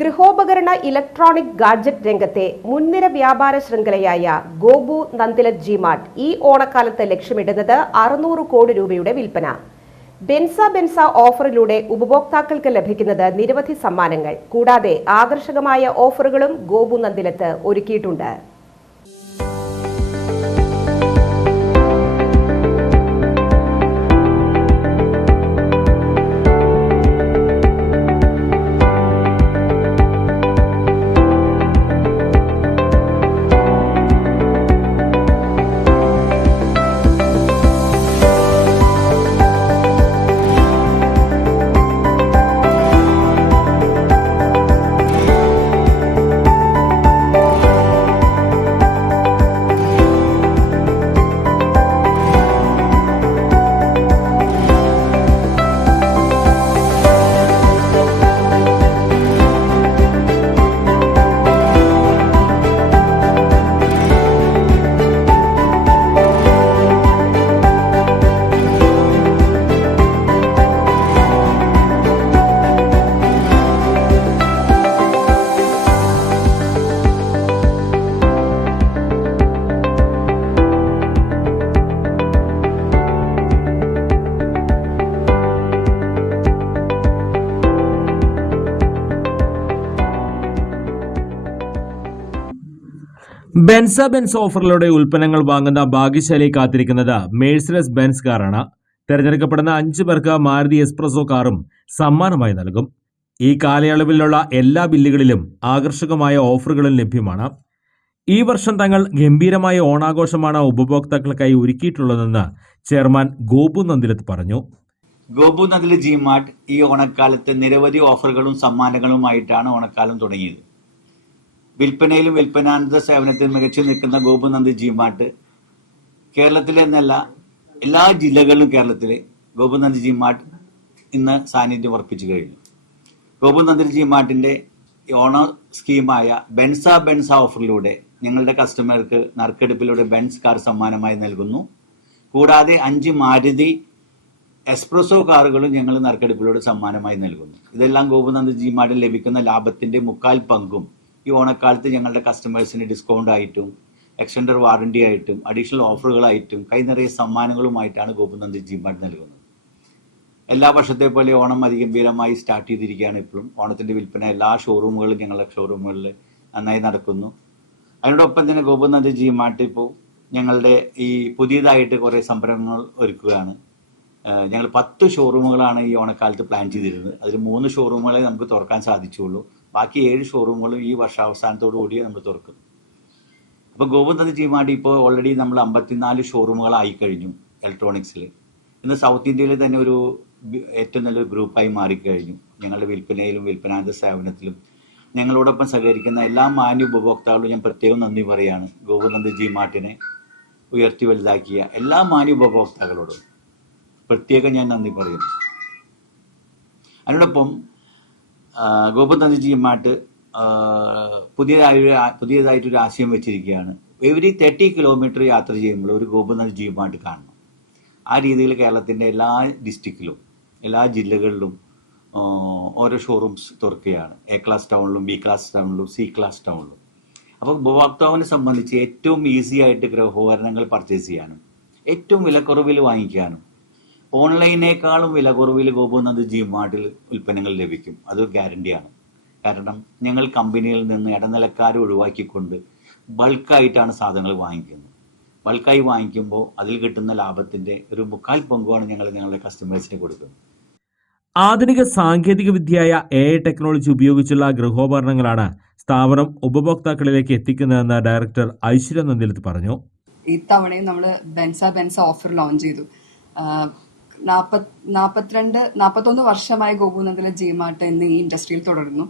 ഗൃഹോപകരണ electronic gadget രംഗത്തെ മുൻനിര വ്യാപാര ശൃംഖലയായ ഗോബു നന്ദിലത് ജിമാർട്ട് ഈ ഓണക്കാലത്ത് ലക്ഷ്യമിടുന്നത് അറുന്നൂറ് കോടി രൂപയുടെ വിൽപ്പന. ബെൻസ ബെൻസ ഓഫറിലൂടെ ഉപഭോക്താക്കൾക്ക് ലഭിക്കുന്നത് നിരവധി സമ്മാനങ്ങൾ. കൂടാതെ ആകർഷകമായ ഓഫറുകളും ഗോബു നന്ദിലത്ത് ഒരുക്കിയിട്ടുണ്ട്. ബെൻസ ബെൻസ് ഓഫറിലൂടെ ഉൽപ്പന്നങ്ങൾ വാങ്ങുന്ന ഭാഗ്യശാലി കാത്തിരിക്കുന്നത് മേഴ്സിഡസ് ബെൻസ് കാറാണ്. തിരഞ്ഞെടുക്കപ്പെടുന്ന അഞ്ചു പേർക്ക് മാരുതി എക്സ്പ്രസോ കാറും സമ്മാനമായി നൽകും. ഈ കാലയളവിലുള്ള എല്ലാ ബില്ലുകളിലും ആകർഷകമായ ഓഫറുകളും ലഭ്യമാണ്. ഈ വർഷം തങ്ങൾ ഗംഭീരമായ ഓണാഘോഷമാണ് ഉപഭോക്താക്കൾക്കായി ഒരുക്കിയിട്ടുള്ളതെന്ന് ചെയർമാൻ ഗോപു നന്ദിലത്ത് പറഞ്ഞു. ഗോപു നന്ദിലെ ജി മാർട്ട് ഈ ഓണക്കാലത്ത് നിരവധി ഓഫറുകളും സമ്മാനങ്ങളുമായിട്ടാണ് ഓണക്കാലം തുടങ്ങിയത്. വിൽപ്പനയിലും വിൽപ്പനാനന്ദ സേവനത്തിലും മികച്ചു നിൽക്കുന്ന ഗോപുനന്ദ് ജി മാർട്ട് കേരളത്തിലെ എന്നല്ല എല്ലാ ജില്ലകളിലും കേരളത്തിലെ ഗോപുനന്ദ് ജി മാർട്ട് ഇന്ന് സാന്നിധ്യം ഉറപ്പിച്ചു കഴിഞ്ഞു. ഗോപുനന്ദ് ജി മാർട്ടിന്റെ ഓണ സ്കീമായ ബെൻസ ബെൻസ ഓഫറിലൂടെ ഞങ്ങളുടെ കസ്റ്റമർക്ക് നറുക്കെടുപ്പിലൂടെ ബെൻസ് കാർ സമ്മാനമായി നൽകുന്നു. കൂടാതെ അഞ്ച് മാരുതി എക്സ്പ്രസോ കാറുകളും ഞങ്ങൾ നറുക്കെടുപ്പിലൂടെ സമ്മാനമായി നൽകുന്നു. ഇതെല്ലാം ഗോപുനന്ദ് ജി മാർട്ടിൽ ലഭിക്കുന്ന ലാഭത്തിന്റെ മുക്കാൽ പങ്കും ഈ ഓണക്കാലത്ത് ഞങ്ങളുടെ കസ്റ്റമേഴ്സിന് ഡിസ്കൗണ്ട് ആയിട്ടും എക്സ്റ്റൻഡർ വാറണ്ടി ആയിട്ടും അഡീഷണൽ ഓഫറുകളായിട്ടും കൈ നിറയെ സമ്മാനങ്ങളുമായിട്ടാണ് ഗോപുനന്ദി ജി മാർട്ട് നൽകുന്നത്. എല്ലാ വർഷത്തെ പോലെ ഓണം അതിഗംഭീരമായി സ്റ്റാർട്ട് ചെയ്തിരിക്കുകയാണ് ഇപ്പോഴും. ഓണത്തിന്റെ വിൽപ്പന എല്ലാ ഷോറൂമുകളിലും ഞങ്ങളുടെ ഷോറൂമുകളിൽ നന്നായി നടക്കുന്നു. അതിനോടൊപ്പം തന്നെ ഗോപുനന്ദി ജി മാർട്ട് ഇപ്പോൾ ഞങ്ങളുടെ ഈ പുതിയതായിട്ട് കുറെ സംരംഭങ്ങൾ ഒരുക്കുകയാണ്. ഞങ്ങൾ പത്ത് ഷോറൂമുകളാണ് ഈ ഓണക്കാലത്ത് പ്ലാൻ ചെയ്തിരുന്നത്. അതിൽ മൂന്ന് ഷോറൂമുകളെ നമുക്ക് തുറക്കാൻ സാധിച്ചുള്ളൂ. ബാക്കി ഏഴ് ഷോറൂമുകളും ഈ വർഷാവസാനത്തോടു കൂടി നമ്മൾ തുറക്കും അപ്പോൾ ഗോപുന്ദ ജി ഇപ്പോൾ ഓൾറെഡി നമ്മൾ അമ്പത്തിനാല് ഷോറൂമുകളായി കഴിഞ്ഞു ഇലക്ട്രോണിക്സിൽ ഇന്ന് സൗത്ത് ഇന്ത്യയിൽ തന്നെ ഒരു ഏറ്റവും നല്ലൊരു ഗ്രൂപ്പായി മാറിക്കഴിഞ്ഞു. ഞങ്ങളുടെ വിൽപ്പനയിലും വിൽപ്പനാന്ത സേവനത്തിലും ഞങ്ങളോടൊപ്പം സഹകരിക്കുന്ന എല്ലാ മാന്യ ഉപഭോക്താക്കളും ഞാൻ പ്രത്യേകം നന്ദി പറയാണ്. ഗോപുനന്ദ ജി മാട്ടിനെ ഉയർത്തി വലുതാക്കിയ എല്ലാ മാന്യ ഉപഭോക്താക്കളോടും പ്രത്യേകം ഞാൻ നന്ദി പറയുന്നു. അതിനോടൊപ്പം ആ, ഗോപനന്ദ് ജി മാട്ട് പുതിയതായൊരു പുതിയതായിട്ടൊരു ആശയം വെച്ചിരിക്കുകയാണ്. എവരി തേർട്ടി കിലോമീറ്റർ യാത്ര ചെയ്യുമ്പോൾ ഒരു ഗോപനന്ദ് ജി മാട്ട് കാണണം. ആ രീതിയിൽ കേരളത്തിന്റെ എല്ലാ ഡിസ്ട്രിക്റ്റിലും എല്ലാ ജില്ലകളിലും ഓരോ ഷോറൂംസ് തുറക്കുകയാണ്. എ ക്ലാസ് ടൗണിലും ബി ക്ലാസ് ടൗണിലും സി ക്ലാസ് ടൗണിലും അപ്പോൾ ഉപഭോക്താവിനെ സംബന്ധിച്ച് ഏറ്റവും ഈസി ആയിട്ട് ഗൃഹോപകരണങ്ങൾ പർച്ചേസ് ചെയ്യാനും ഏറ്റവും വിലക്കുറവിൽ വാങ്ങിക്കാനും ഓൺലൈനേക്കാളും വില കുറവിൽ പോകുന്നത് ജി മാർട്ടിൽ ഉൽപ്പന്നങ്ങൾ ലഭിക്കും. അത് ഗ്യാരണ്ടിയാണ്. കാരണം ഞങ്ങൾ കമ്പനിയിൽ നിന്ന് ഇടനിലക്കാരെ ഒഴിവാക്കിക്കൊണ്ട് ബൾക്കായിട്ടാണ് സാധനങ്ങൾ വാങ്ങിക്കുന്നത്. ബൾക്കായി വാങ്ങിക്കുമ്പോൾ അതിൽ കിട്ടുന്ന ലാഭത്തിന്റെ ഒരു മുക്കാൽ പങ്കുമാണ് ഞങ്ങൾ ഞങ്ങളുടെ കസ്റ്റമേഴ്സിന് കൊടുക്കുന്നത്. ആധുനിക സാങ്കേതിക വിദ്യയായ എ ഐ ടെക്നോളജി ഉപയോഗിച്ചുള്ള ഗൃഹോപകരണങ്ങളാണ് സ്ഥാപനം ഉപഭോക്താക്കളിലേക്ക് എത്തിക്കുന്നതെന്ന് ഡയറക്ടർ ഐശ്വര്യ നന്ദിലത്ത് പറഞ്ഞു. ഇത്തവണയും നമ്മൾ ബെൻസ ബെൻസ ഓഫർ ലോഞ്ച് ചെയ്തു. നാപ്പത്തിരണ്ട് നാപ്പത്തൊന്ന് വർഷമായി ഗോകുനന്ദിലെ ജിമാർട്ട് എന്ന് ഈ ഇൻഡസ്ട്രിയിൽ തുടരുന്നു.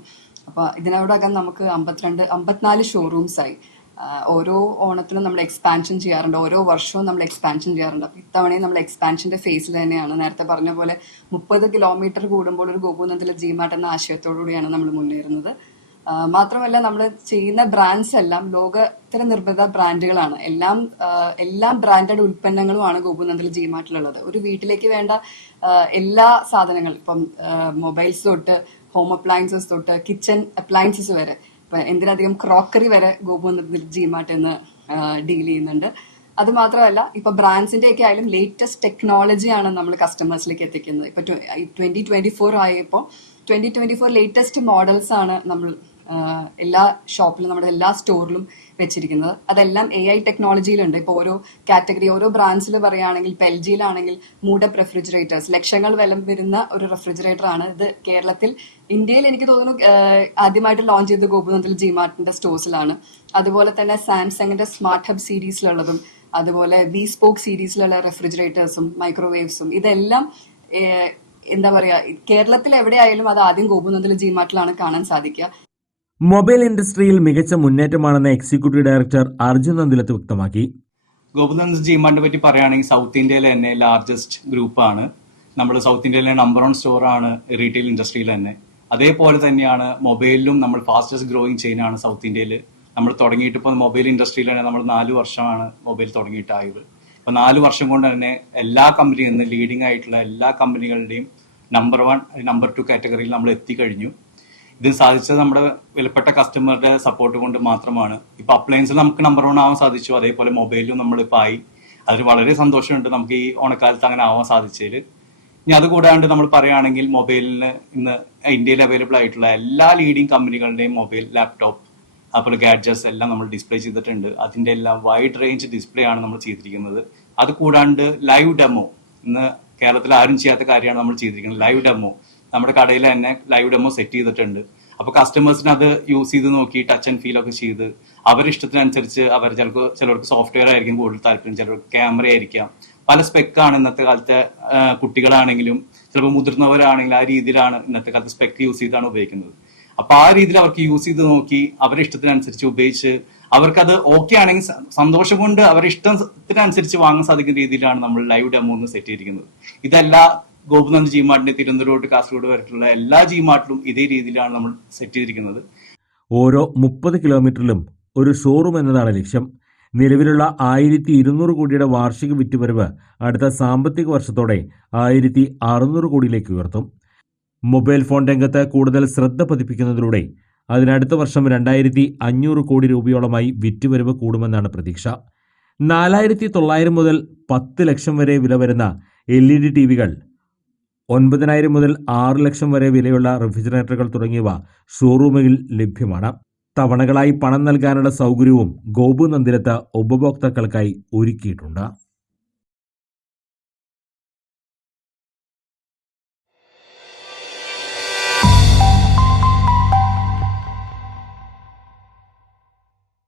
അപ്പൊ ഇതിനോടകം നമുക്ക് അമ്പത്തിരണ്ട് അമ്പത്തിനാല് ഷോറൂംസ് ആയി. ഓരോ ഓണത്തിനും നമ്മൾ എക്സ്പാൻഷൻ ചെയ്യാറുണ്ട്. ഓരോ വർഷവും നമ്മൾ എക്സ്പാൻഷൻ ചെയ്യാറുണ്ട്. അപ്പൊ ഇത്തവണയും നമ്മൾ എക്സ്പാൻഷന്റെ ഫേസിൽ തന്നെയാണ്. നേരത്തെ പറഞ്ഞ പോലെ മുപ്പത് കിലോമീറ്റർ കൂടുമ്പോൾ ഒരു ഗോകുനന്ദിലെ ജിമാർട്ട് എന്ന ആശയത്തോടുകൂടിയാണ് നമ്മൾ മുന്നേറുന്നത്. മാത്രമല്ല നമ്മൾ ചെയ്യുന്ന ബ്രാൻഡ്സ് എല്ലാം ലോകത്തിന് നിർമ്മിത ബ്രാൻഡുകളാണ് എല്ലാം എല്ലാ ബ്രാൻഡഡ് ഉൽപ്പന്നങ്ങളുമാണ് ഗോപുനന്ദിൽ ജിമാർട്ടിലുള്ളത് ഒരു വീട്ടിലേക്ക് വേണ്ട എല്ലാ സാധനങ്ങളും ഇപ്പം മൊബൈൽസ് തൊട്ട് ഹോം അപ്ലയൻസസ് തൊട്ട് കിച്ചൺ അപ്ലയൻസസ് വരെ ഇപ്പം എന്തിനധികം ക്രോക്കറി വരെ ഗോപു ജിമാർട്ട് എന്ന് ഡീൽ ചെയ്യുന്നുണ്ട്. അത് മാത്രമല്ല ഇപ്പൊ ബ്രാൻഡ്സിന്റെ ഒക്കെ ആയാലും ലേറ്റസ്റ്റ് ടെക്നോളജിയാണ് നമ്മൾ കസ്റ്റമേഴ്സിലേക്ക് എത്തിക്കുന്നത്. ഇപ്പൊ ട്വന്റി ട്വന്റി ഫോർ ആയപ്പോൾ twenty twenty four latest models ആണ് നമ്മൾ എല്ലാ ഷോപ്പിലും നമ്മുടെ എല്ലാ സ്റ്റോറിലും വെച്ചിരിക്കുന്നത്. അതെല്ലാം എ ഐ ടെക്നോളജിയിലുണ്ട് ഇപ്പോൾ ഓരോ കാറ്റഗറി ഓരോ ബ്രാൻഡ്സിൽ പറയുകയാണെങ്കിൽ ഇപ്പോൾ എൽ ജിയിലാണെങ്കിൽ റെഫ്രിജറേറ്റേഴ്സ് ലക്ഷങ്ങൾ വില വരുന്ന ഒരു റെഫ്രിജറേറ്റർ ആണ് ഇത് കേരളത്തിൽ. ഇന്ത്യയിൽ എനിക്ക് തോന്നുന്നു ആദ്യമായിട്ട് ലോഞ്ച് ചെയ്ത ഗോപുനന്ദൽ ജിമാർട്ടിന്റെ സ്റ്റോഴ്സിലാണ് അതുപോലെ തന്നെ സാംസങ്ങിന്റെ സ്മാർട്ട് ഹബ് സീരീസിലുള്ളതും അതുപോലെ ബി സ്പോക്ക് സീരീസിലുള്ള റെഫ്രിജറേറ്റേഴ്സും മൈക്രോവേവ്സും ഇതെല്ലാം എന്താ പറയാ കേരളത്തിൽ എവിടെയായാലും അത് ആദ്യം ഗോപുനന്ദൽ ജിമാർട്ടിലാണ് കാണാൻ സാധിക്കുക. മൊബൈൽ ഇൻഡസ്ട്രിയിൽ മികച്ച മുന്നേറ്റമാണെന്ന് എക്സിക്യൂട്ടീവ് ഡയറക്ടർ അർജുൻ നന്ദിലത്ത് വ്യക്തമാക്കി. ഗോപുനന്ദ് ജീമാന്റെ പറ്റി പറയുകയാണെങ്കിൽ സൗത്ത് ഇന്ത്യയിലെ തന്നെ ലാർജസ്റ്റ് ഗ്രൂപ്പാണ് നമ്മൾ സൗത്ത് ഇന്ത്യയിലെ നമ്പർ വൺ സ്റ്റോറാണ് റീറ്റെയിൽ ഇൻഡസ്ട്രിയിൽ തന്നെ. അതേപോലെ തന്നെയാണ് മൊബൈലിലും നമ്മൾ ഫാസ്റ്റസ്റ്റ് ഗ്രോയിങ് ആണ് സൗത്ത് ഇന്ത്യയിൽ നമ്മൾ തുടങ്ങിയിട്ട് ഇപ്പോൾ മൊബൈൽ ഇൻഡസ്ട്രിയിലാണ് നമ്മൾ നാല് വർഷമാണ് മൊബൈൽ തുടങ്ങിയിട്ടായത്. അപ്പോൾ നാല് വർഷം കൊണ്ട് തന്നെ എല്ലാ കമ്പനിയിൽ നിന്ന് ലീഡിംഗ് ആയിട്ടുള്ള എല്ലാ കമ്പനികളുടെയും നമ്പർ വൺ നമ്പർ ടു കാറ്റഗറിയിൽ നമ്മൾ എത്തിക്കഴിഞ്ഞു ഇതിന് സാധിച്ചത് നമ്മുടെ വിലപ്പെട്ട കസ്റ്റമറുടെ സപ്പോർട്ട് കൊണ്ട് മാത്രമാണ്. ഇപ്പൊ അപ്ലയൻസിൽ നമുക്ക് നമ്പർ വൺ ആവാൻ സാധിച്ചു. അതേപോലെ മൊബൈലിലും നമ്മൾ ഇപ്പൊ ആയി. അതിൽ വളരെ സന്തോഷമുണ്ട് നമുക്ക് ഈ ഓണക്കാലത്ത് അങ്ങനെ ആവാൻ സാധിച്ചതിൽ ഇനി അതുകൂടാണ്ട് നമ്മൾ പറയുകയാണെങ്കിൽ മൊബൈലിന് ഇന്ന് ഇന്ത്യയിൽ അവൈലബിൾ ആയിട്ടുള്ള എല്ലാ ലീഡിംഗ് കമ്പനികളുടെയും മൊബൈൽ ലാപ്ടോപ്പ് അതുപോലെ ഗാഡ്ജറ്റ്സ് എല്ലാം നമ്മൾ ഡിസ്പ്ലേ ചെയ്തിട്ടുണ്ട്. അതിന്റെ എല്ലാം വൈഡ് റേഞ്ച് ഡിസ്പ്ലേ ആണ് നമ്മൾ ചെയ്തിരിക്കുന്നത്. അത് കൂടാണ്ട് ലൈവ് ഡെമോ ഇന്ന് കേരളത്തിൽ ആരും ചെയ്യാത്ത കാര്യമാണ് നമ്മൾ ചെയ്തിരിക്കുന്നത്. ലൈവ് ഡെമോ നമ്മുടെ കടയിൽ തന്നെ ലൈവ് ഡെമോ സെറ്റ് ചെയ്തിട്ടുണ്ട്. അപ്പൊ കസ്റ്റമേഴ്സിന് അത് യൂസ് ചെയ്ത് നോക്കി ടച്ച് ആൻഡ് ഫീൽ ഒക്കെ ചെയ്ത് അവരുടെ ഇഷ്ടത്തിനനുസരിച്ച് അവർ ചിലപ്പോൾ ചിലർക്ക് സോഫ്റ്റ്വെയർ ആയിരിക്കും കൂടുതൽ താല്പര്യം ചിലർക്ക് ക്യാമറ ആയിരിക്കാം. പല സ്പെക്കാണ് ഇന്നത്തെ കാലത്തെ കുട്ടികളാണെങ്കിലും ചിലപ്പോൾ മുതിർന്നവരാണെങ്കിലും ആ രീതിയിലാണ് ഇന്നത്തെ കാലത്ത് സ്പെക്ക് യൂസ് ചെയ്താണ് ഉപയോഗിക്കുന്നത്. അപ്പൊ ആ രീതിയിൽ അവർക്ക് യൂസ് ചെയ്ത് നോക്കി അവരുടെ ഇഷ്ടത്തിനനുസരിച്ച് ഉപയോഗിച്ച് അവർക്കത് ഓക്കെ ആണെങ്കിൽ സന്തോഷം കൊണ്ട് അവരുടെ ഇഷ്ടത്തിനനുസരിച്ച് വാങ്ങാൻ സാധിക്കുന്ന രീതിയിലാണ് നമ്മൾ ലൈവ് ഡെമോ ഒന്ന് സെറ്റ് ചെയ്തിരിക്കുന്നത്. ഇതെല്ലാ ഗോപുനന്ദ് ജി മാർട്ടിന്റെ തിരുവനന്തപുരം കാസർഗോഡ് വരെയുള്ള എല്ലാ ജി മാർട്ടിലും ഇതേ രീതിയിലാണ് നമ്മൾ സെറ്റ് ചെയ്തിരിക്കുന്നത്. ഓരോ മുപ്പത് കിലോമീറ്ററിലും ഒരു ഷോറൂം എന്നതാണ് ലക്ഷ്യം. നിലവിലുള്ള ആയിരത്തി ഇരുന്നൂറ് കോടിയുടെ വാർഷിക വിറ്റുവരവ് അടുത്ത സാമ്പത്തിക വർഷത്തോടെ ആയിരത്തി അറുന്നൂറ് കോടിയിലേക്ക് ഉയർത്തും. മൊബൈൽ ഫോൺ രംഗത്ത് കൂടുതൽ ശ്രദ്ധ പതിപ്പിക്കുന്നതിലൂടെ അതിനടുത്ത വർഷം രണ്ടായിരത്തി അഞ്ഞൂറ് കോടി രൂപയോളമായി വിറ്റുവരവ് കൂടുമെന്നാണ് പ്രതീക്ഷ. നാലായിരത്തി തൊള്ളായിരം മുതൽ പത്ത് ലക്ഷം വരെ വില വരുന്ന എൽ ഇ ഡി ടി വികൾ ഒൻപതിനായിരം മുതൽ ആറ് ലക്ഷം വരെ വിലയുള്ള റെഫ്രിജറേറ്ററുകൾ തുടങ്ങിയവ ഷോറൂമിൽ ലഭ്യമാണ്. തവണകളായി പണം നൽകാനുള്ള സൗകര്യവും ഗോപു നന്ദിരത്ത് ഉപഭോക്താക്കൾക്കായി ഒരുക്കിയിട്ടുണ്ട്.